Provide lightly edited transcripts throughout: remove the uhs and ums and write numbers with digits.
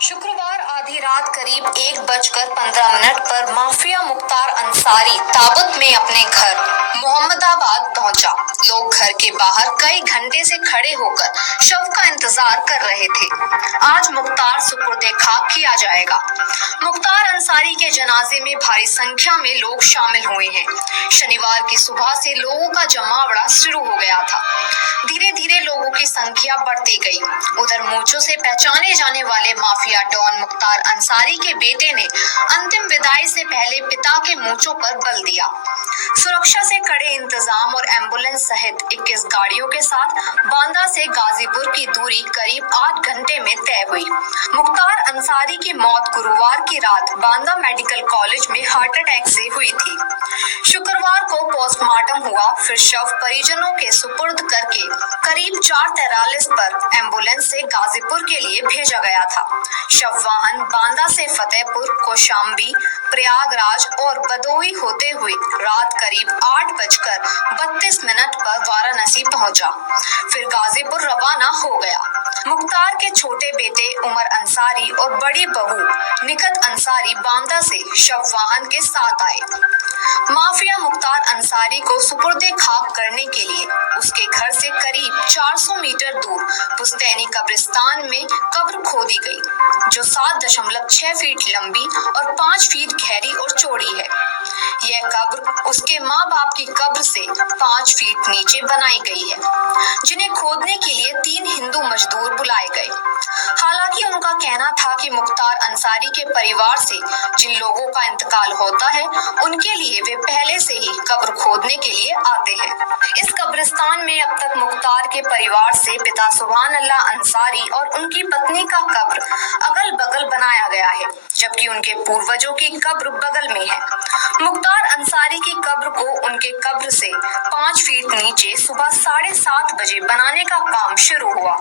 शुक्रवार आधी रात करीब 1:15 पर माफिया मुख्तार अंसारी ताबत में अपने घर मोहम्मदाबाद पहुंचा। लोग घर के बाहर कई घंटे से खड़े होकर शव का इंतजार कर रहे थे। आज मुख्तार सुपुर्दे खाक किया जाएगा। मुख्तार अंसारी के जनाजे में भारी संख्या में लोग शामिल हुए हैं। शनिवार की सुबह से लोगों का जमावड़ा शुरू हो गया था। धीरे धीरे लोगों की संख्या बढ़ती गई। उधर मूंछों से पहचाने जाने वाले माफिया डॉन मुख्तार अंसारी के बेटे ने अंतिम विदाई से पहले पिता के मूंछों पर बल दिया। सुरक्षा से कड़े इंतजाम और एम्बुलेंस सहित 21 गाड़ियों के साथ बांदा से गाजीपुर की दूरी करीब 8 घंटे में तय हुई। मुख्तार अंसारी की मौत गुरुवार की रात बांदा मेडिकल कॉलेज में हार्ट अटैक से हुई थी। शुक्रवार को पोस्टमार्टम हुआ, फिर शव परिजनों के सुपुर्द करके करीब 4:43 पर एम्बुलेंस से गाजीपुर के लिए भेजा गया था। शव वाहन बांदा से फतेहपुर, कौशाम्बी, प्रयागराज और बदोई होते हुए रात करीब 8:32 पर वाराणसी पहुंचा, फिर गाजीपुर रवाना हो गया। मुख्तार के छोटे बेटे उमर अंसारी और बड़ी बहू निखत अंसारी बांदा से शव वाहन के साथ आए। माफिया मुख्तार अंसारी को सुपुर्दे खाक करने के लिए उसके घर से करीब 400 मीटर दूर पुस्तैनी कब्रिस्तान में कब्र खोदी गई, जो 7.6 फीट लंबी और 5 फीट गहरी और चौड़ी है। यह कब्र उसके माँ बाप की कब्र से 5 फीट नीचे बनाई गई है, जिन्हें खोदने के लिए 3 हिंदू मजदूर बुलाए गए। हालांकि उनका कहना था कि मुख्तार अंसारी के परिवार से जिन लोगों का इंतकाल होता है, उनके लिए वे पहले से ही कब्र खोदने के लिए आते हैं। इस कब्रिस्तान में अब तक मुख्तार के परिवार से पिता सुभान अल्लाह अंसारी और उनकी पत्नी का कब्र अगल बगल बनाया गया है, जबकि उनके पूर्वजों की कब्र बगल में है। मुख्तार अंसारी की कब्र को उनके कब्र से 5 फीट नीचे सुबह 7:30 बजे बनाने का काम शुरू हुआ।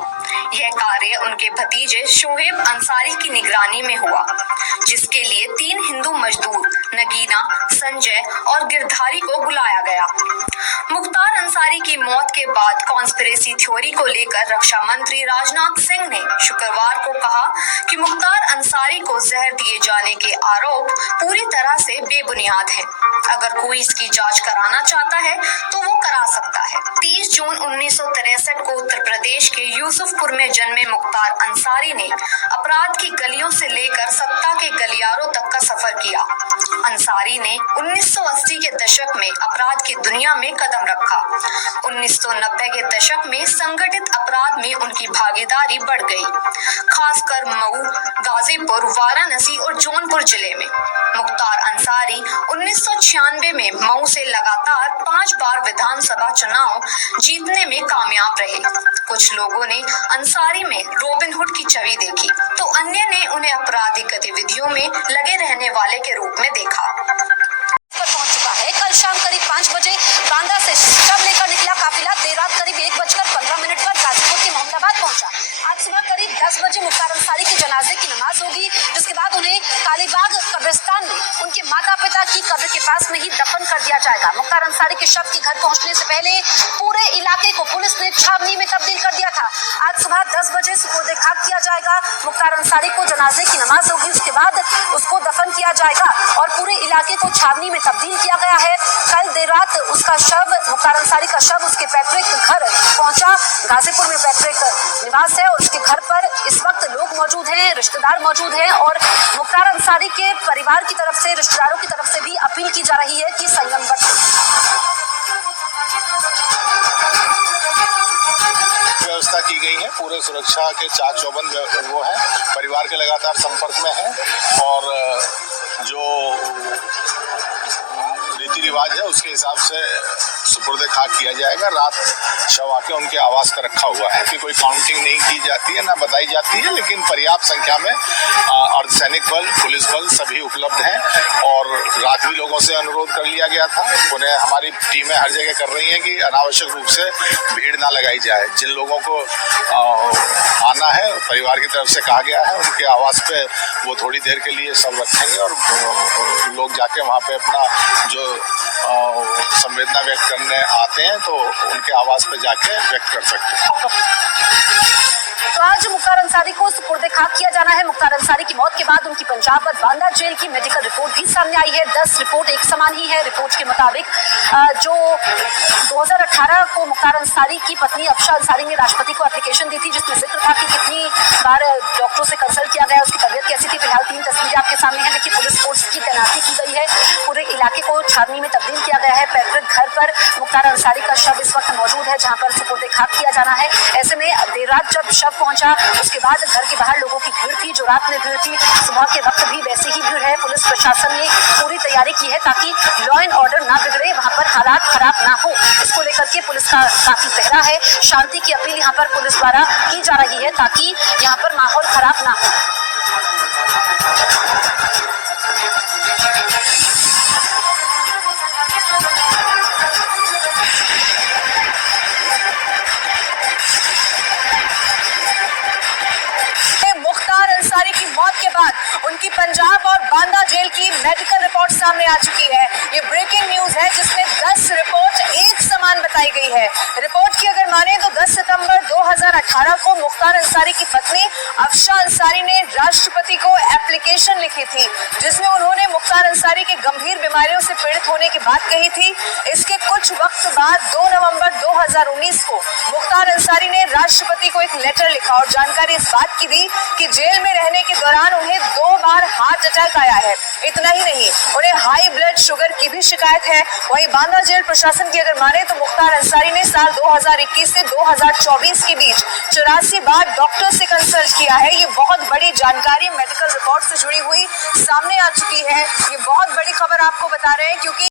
यह कार्य उनके भतीजे शोहेब अंसारी की निगरानी में हुआ, जिसके लिए 3 हिंदू मजदूर नगीना, संजय और गिरधारी को बुलाया गया। मुख्तार अंसारी की मौत के बाद कॉन्स्पिरेसी थ्योरी को लेकर रक्षा मंत्री राजनाथ सिंह ने शुक्रवार को कहा कि मुख्तार अंसारी को जहर दिए जाने के आरोप पूरी तरह से बेबुनियाद हैं। अगर कोई इसकी जांच कराना चाहता है तो वो करा सकता है। 30 जून 1963 को उत्तर प्रदेश के यूसुफपुर में जन्मे मुख्तार अंसारी ने अपराध की गलियों से लेकर सत्ता के गलियारों तक का सफर किया। अंसारी ने 1980 के दशक में अपराध की दुनिया में कदम रखा। 1990 के दशक में संगठित अपराध में उनकी भागीदारी बढ़ गई, खासकर मऊ, गाजीपुर, वाराणसी और जौनपुर जिले में। मुख्तार अंसारी 1996 में मऊ से लगातार 5 बार विधानसभा चुनाव जीतने में कामयाब रहे। कुछ लोगों ने अंसारी में रॉबिनहुड की छवि देखी, तो अन्य ने उन्हें आपराधिक गतिविधियों में लगे रहने वाले के रूप में देखा। पहुंच चुका है। कल शाम करीब 5 बजे बांदा से शव लेकर निकला काफिला देर रात करीब 1:15 पर गाजीपुर के मोहम्मदाबाद पहुंचा। आज सुबह करीब 10 बजे मुख्तार अंसारी के जनाजे की नमाज होगी, जिसके बाद उन्हें कालीबाग कब्रिस्तान में उनके माता पिता की कब्र के पास में ही दफन कर दिया जाएगा। मुख्तार अंसारी के शव के घर पहुंचने से पहले पूरे इलाके को पुलिस ने छावनी में तब्दील कर दिया था। आज सुबह 10 बजे सुपुर्दे खाक किया जाएगा। मुख्तार अंसारी को जनाजे की नमाज होगी, उसके बाद उसको दफन किया जाएगा और पूरे इलाके को छावनी में तब्दील किया गया है। कल देर रात उसका शव, मुख्तार अंसारी का शव उसके पैतृक घर पहुंचा। गाजीपुर में पैतृक निवास है और उसके घर पर इस वक्त लोग मौजूद हैं, रिश्तेदार मौजूद हैं और मुख्तार अंसारी के परिवार की तरफ से, रिश्तेदारों की तरफ से भी अपील की जा रही है कि संयम बरतें। व्यवस्था की गई है, पूरे सुरक्षा के चाक चौबंद वो है, परिवार के लगातार संपर्क में है और जो रीति रिवाज है उसके हिसाब से सुपुर्दे खाक किया जाएगा। रात शव आके उनके आवास पर रखा हुआ है कि कोई काउंटिंग नहीं की जाती है, ना बताई जाती है, लेकिन पर्याप्त संख्या में अर्धसैनिक बल, पुलिस बल सभी उपलब्ध हैं और रात भी लोगों से अनुरोध कर लिया गया था। उन्हें हमारी टीमें हर जगह कर रही हैं कि अनावश्यक रूप से भीड़ ना लगाई जाए। जिन लोगों को आना है परिवार की तरफ से कहा गया है, उनके आवास पे वो थोड़ी देर के लिए सब रखेंगे और लोग जाके वहाँ पे अपना जो संवेदना व्यक्त करने आते हैं तो उनके आवास पे जाके व्यक्त कर सकते हैं। तो आज मुख्तार अंसारी को सुपुर्द खाक किया जाना है। मुख्तार अंसारी की मौत के बाद उनकी पंजाब और बांदा जेल की मेडिकल रिपोर्ट भी सामने आई है। 10 रिपोर्ट एक समान ही है। रिपोर्ट के मुताबिक जो 2018 को मुख्तार अंसारी की पत्नी अफशा अंसारी ने राष्ट्रपति को एप्लीकेशन दी थी, जिसमें जिक्र था कि कितनी बार डॉक्टरों से कंसल्ट किया गया, उसकी तबीयत कैसी थी। फिलहाल 3 तस्वीरें आपके सामने हैं। देखिए, पुलिस फोर्स की तैनाती की गई है, पूरे इलाके को छावनी में तब्दील किया गया है। पैतृक घर पर मुख्तार अंसारी का शव इस वक्त मौजूद है, जहां पर सुपुर्द खाक किया जाना है। ऐसे में देर रात जब शव पहुंचा, उसके बाद घर के बाहर लोगों की भीड़ थी, जो रात में भीड़ थी, सुबह के वक्त भी वैसे ही भीड़ है। पुलिस प्रशासन ने पूरी तैयारी की है ताकि लॉ एंड ऑर्डर ना बिगड़े, वहां पर हालात खराब ना हो। इसको लेकर के पुलिस का काफी पहरा है। शांति की अपील यहाँ पर पुलिस द्वारा की जा रही है ताकि यहाँ पर माहौल खराब ना हो। मुख्तार अंसारी की मौत के बाद उनकी पंजाब और बांदा जेल की मेडिकल रिपोर्ट सामने आ चुकी है। ये ब्रेकिंग न्यूज है, जिसमें 10 रिपोर्ट एक समान बताई गई है। रिपोर्ट की अगर माने तो 10 सितंबर 2018 को मुख्तार अंसारी की पत्नी अफशा अंसारी ने राष्ट्रपति को एप्लीकेशन लिखी थी, जिसमें उन्होंने मुख्तार अंसारी के गंभीर बीमारियों से पीड़ित होने की बात कही थी। इसके कुछ वक्त बाद 2 नवंबर 2019 को मुख्तार अंसारी ने राष्ट्रपति को एक लेटर लिखा और जानकारी इस बात की दी कि जेल में रहने के दौरान उन्हें 2 बार हार्ट अटैक आया है। इतना ही नहीं, उन्हें हाई ब्लड शुगर की भी शिकायत है। वहीं बांदा जेल प्रशासन की अगर माने तो मुख्तार अंसारी ने साल 2021 से 2024 के बीच 84 बार डॉक्टर से कंसल्ट किया है। ये बहुत बड़ी जानकारी मेडिकल रिपोर्ट से जुड़ी हुई सामने आ चुकी है। ये बहुत बड़ी खबर आपको बता रहे हैं, क्योंकि